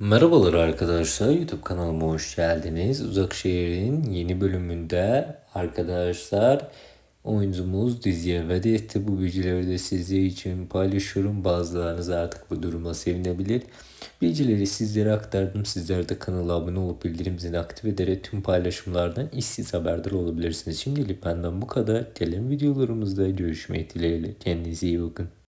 Merhabalar arkadaşlar YouTube kanalıma hoş geldiniz. Uzak Şehir'in yeni bölümünde arkadaşlar oyuncumuz diziye veda etti. Bu bilgileri de sizler için paylaşıyorum. Bazılarınız artık bu duruma sevinebilir. Bilgileri sizlere aktardım. Sizler de kanala abone olup bildirim zilini aktif ederek tüm paylaşımlardan işsiz haberdar olabilirsiniz. Şimdilik benden bu kadar. Gelen videolarımızda görüşmek dileğiyle. Kendinize iyi bakın.